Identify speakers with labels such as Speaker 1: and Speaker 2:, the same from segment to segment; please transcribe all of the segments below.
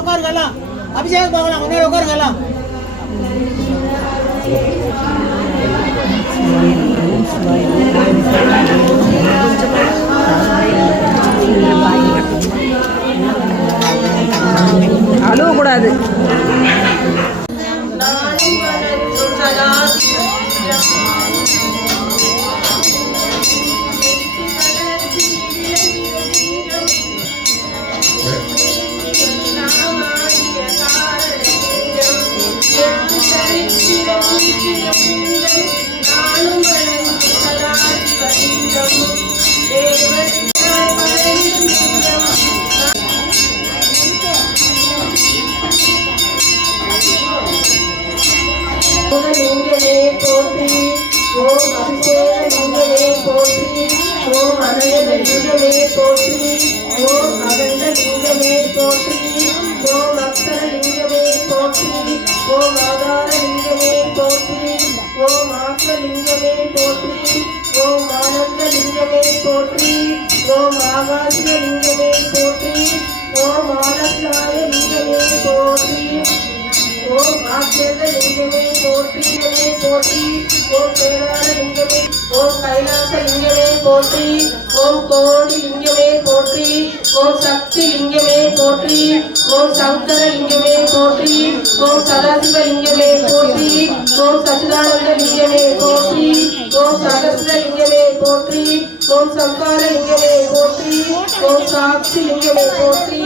Speaker 1: உட்காருங்க எல்லாம் அபிஷேகம் பார்க்கலாம் கொஞ்ச நேரம் உட்காருங்க எல்லாம்
Speaker 2: அழுவக்கூடாது
Speaker 3: லிங்கமே அனந்த போற்றி ஓம் அகண்ட லிங்கமே போற்றி ஓம் அக்ஷர லிங்கமே போற்றி ஓம் ஆதார லிங்கமே போற்றி ஓம் ஆத்ம லிங்கமே போற்றி ஓம் ஆனந்த லிங்கமே போற்றி ஓம் ஆகாசிய லிங்கமே போற்றி ஓம் ஆனந்தாய லிங்கமே போற்றி ஓம் ஆச்சரிய லிங்கமே போற்றியமே போற்றி ஓம் பேராத லிங்கமே ஓம் கைலாச லிங்கமே போற்றி கோடி லிங்கமே போற்றி ஓம் சக்தி லிங்கமே போற்றி ஓம் சங்கர லிங்கமே போற்றி ஓம் சதாசிவ லிங்கமே போற்றி ஓம் சச்சிதானந்த லிங்கமே போற்றி ஓம் சகஸ்ர லிங்கமே போற்றி ஓம் சங்கார லிங்கமே போற்றி ஓம் சாட்சி லிங்கமே போற்றி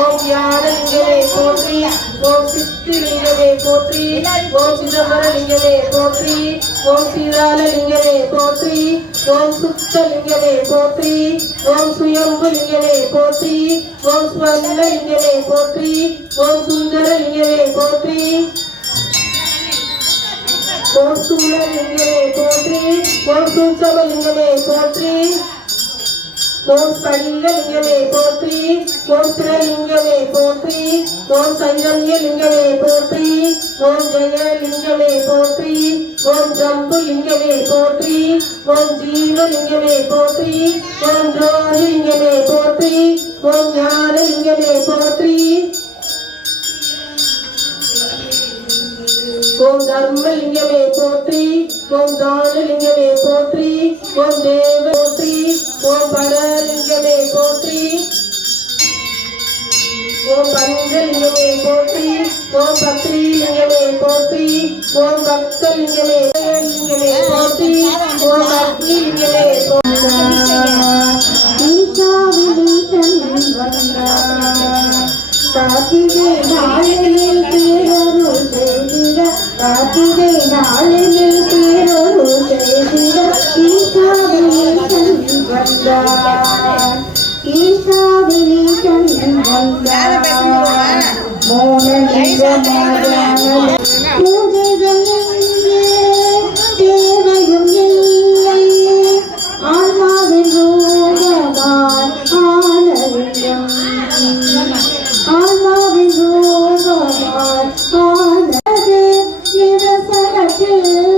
Speaker 3: ஓம் ஞான லிங்கமே போற்றி ஓம் சித்தி லிங்கமே போற்றி. ஓம் சிதம்பர லிங்கமே போற்றி. ஓம் சீதால லிங்கமே போற்றி. ஓம் சுத்த லிங்கமே போற்றி. ஓம் சுயம்பு லிங்கமே போற்றி. ஓம் ஸ்வந்த லிங்கமே போற்றி. ஓம் சுந்தர லிங்கமே போற்றி. ஓம் சூழ லிங்கமே போற்றி. ஓம் சூட்சம லிங்கமே போற்றி. ஓம் லிங்கமே போற்றி ஓம் சிவலிங்கமே போற்றி ஓம் சைரண்ய லிங்கமே போற்றி ஓம் ஜெய லிங்கமே போற்றி ஓம் ஜம்பு லிங்கமே போற்றி ஓம் ஜீவ லிங்கமே போற்றி ஓம் ஜோதி லிங்கமே போற்றி ஓம் ஞான லிங்கமே போற்றி. ஓம் தர்மலிங்கமே போற்றி ஓம் தானலிங்கமே போற்றி ஓம் தேவ போற்றி ஓம் பரலிங்கமே போற்றி. ஓம் பஞ்சலிங்கமே போற்றி. ஓம் பத்ரிலிங்கமே போற்றி. ஓம் பக்தலிங்கமே லிங்கமே போற்றி. ஓம் அக்னிலிங்கமே காத்திரை நாளில் பேரொரு செய்திட காத்திரை நாளில் வந்தார் ஈசாவிலீசன் வந்தார் மோனலிங்கமாக பூஜைகள் எங்கே தேவையும் இல்லை ஆன்மாவின் ஆன்மாவின் ரூபமாய் ஆனது நிரசனத்தில்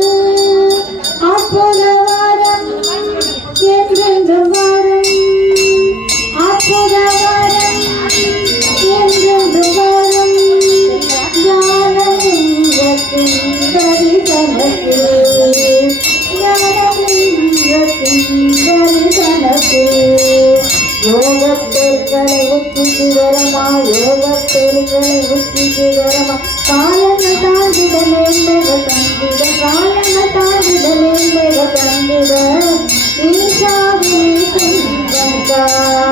Speaker 3: யோகப்பெருக்களை உச்சி சிகரமா யோகப்பெருக்களை உச்சி சிகரமா காலன தாழ்விட மேம்பெற தந்திட. காலன தாழ்விட மேம்பெற தந்திட. ஈஷாவினி வந்தா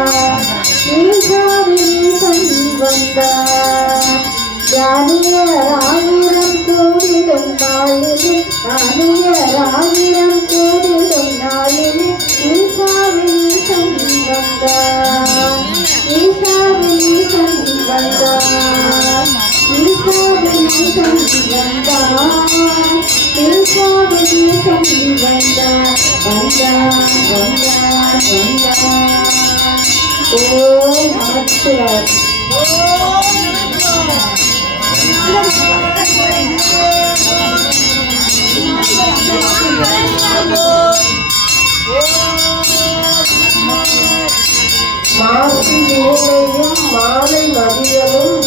Speaker 3: ஈசாவினி வந்தா ஈசாவினி வந்தா வந்தா வந்தா வந்தா நமச்சிவாய் மாசி மாலை மதியமும்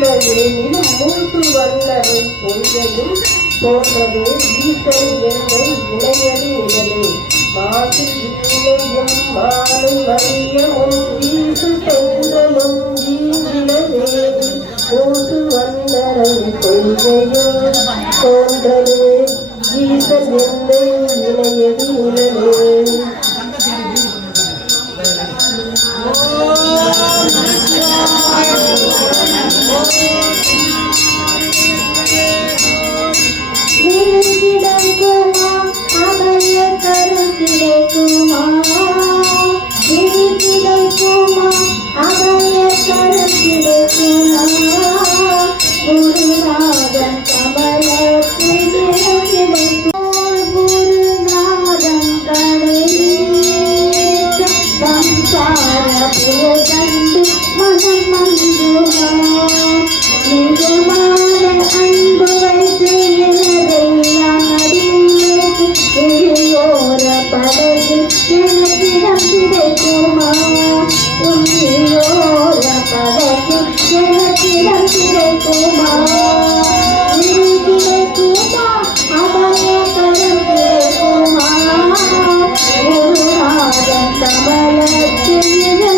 Speaker 4: ஈங்கிலவேனிலும் மூன்று வல்லரை பொய்கையும் போன்றது ஈசன் என்னை இணையது உடலே மாசு வீணையும் மாலும் மதியமும் வீசு சென்றலும் ஈங்கிலவேனி மூன்று வல்லரை பொய்கையும் போன்றது ஈசன் என்னை இணையது
Speaker 5: உடலே அவைய கரும்
Speaker 1: Balasannya.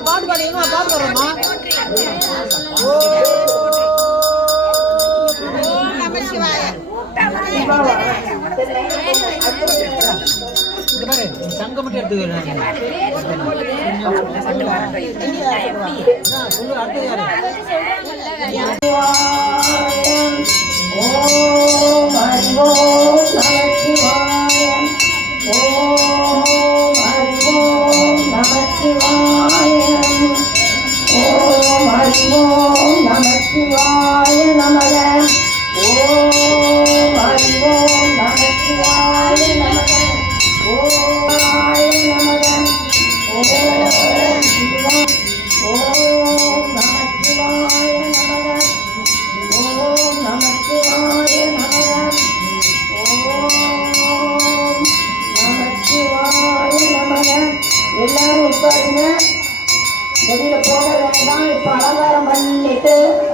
Speaker 1: அம்மா, பாட்டு பாடு, எங்கம்மா பாட்டு பாடுறோம்மா? ஓ, சங்கம் மட்டும் எடுத்துக்கிறேன்
Speaker 4: ஓ நமச்சிவாய நமக. ஓ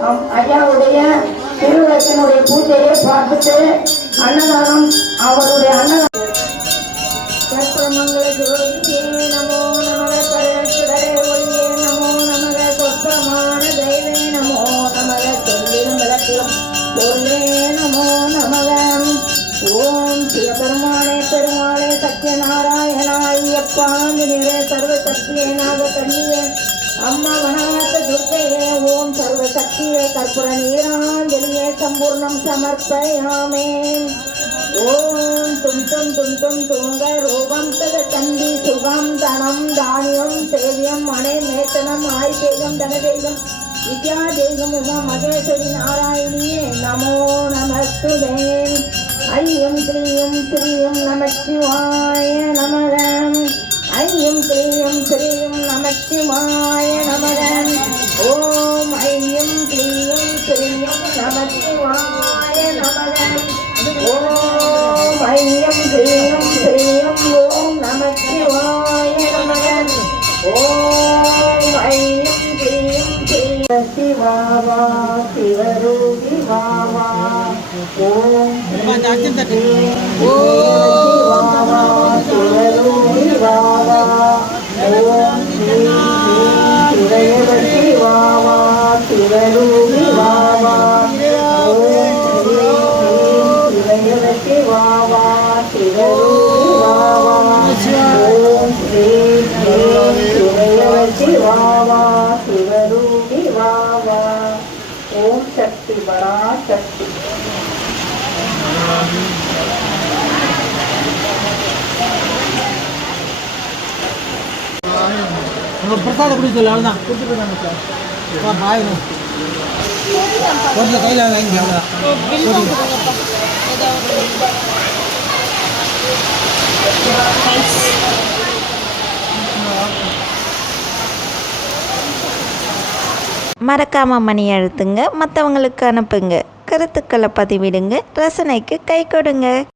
Speaker 4: ஐயாவுடைய திருவச்சனுடைய பூஜையை பார்த்துட்டு அன்னதானம் அவருடைய அன்னதானம். கற்பமங்கள ஜோதியே நமோ நமக கருணசுடரே ஒளியே நமோ நமக சொற்பமான தெய்வே நமோ நமக சொல்லிலும் விளக்கிலும். பொருளே நமோ நமக ஓம் சிவபெருமானே பெருமாளே சத்யநாராயணா ஐயப்பா சர்வ சக்தியே நாக கண்ணியே அம்மா வனவாச துர்க்கையே ஓம் சர்வ சக்தியே கற்பூர நீராஞ்சலியே சம்பூர்ணம் சமர்ப்பயாமே. ஓம் தும் தும் தும் தும் துங்க ரூபம் தக தந்தி சுகம் தனம் தானியம் சேவியம் மனை மேத்தனம் ஆயுதேகம் தனதேகம். வித்யா தெய்வம் உமா மகேஸ்வரி நாராயணியே நமோ நமஸ்துதே. ஐயம் ஸ்ரீயம் ஸ்ரீயம் நமச்சிவாய நமகம் ஐயம் ஸ்ரீயம் ஸ்ரீயம் நமச்சிவாய நமகம் ஓம் ஐயம் ஸ்ரீயம் ஸ்ரீயம் நமச்சிவாய நமகம் ஓம் ஐயம் ஸ்ரீயம் ஸ்ரீயம் ஓம் நமச்சிவாய நமகம் ஓம் ஐயம் ஸ்ரீயம் ஸ்ரீயம் சிவாவா சிவரூபி வாவா. ஓம் ஓம் சிவாவா சிவரூபி பராசக்தி பரா சக்தி
Speaker 1: உங்க பிரசாதம் குடி சொல்லு அவ்வளோதான் கொடுத்து போயிட்டாங்க சார் கொஞ்சம் கையில் வாங்கி அவ்வளோதான்
Speaker 6: மறக்காம மணி அழுத்துங்க. மற்றவங்களுக்கு அனுப்புங்க. கருத்துக்களை பதிவிடுங்க. ரசனைக்கு கை கொடுங்க.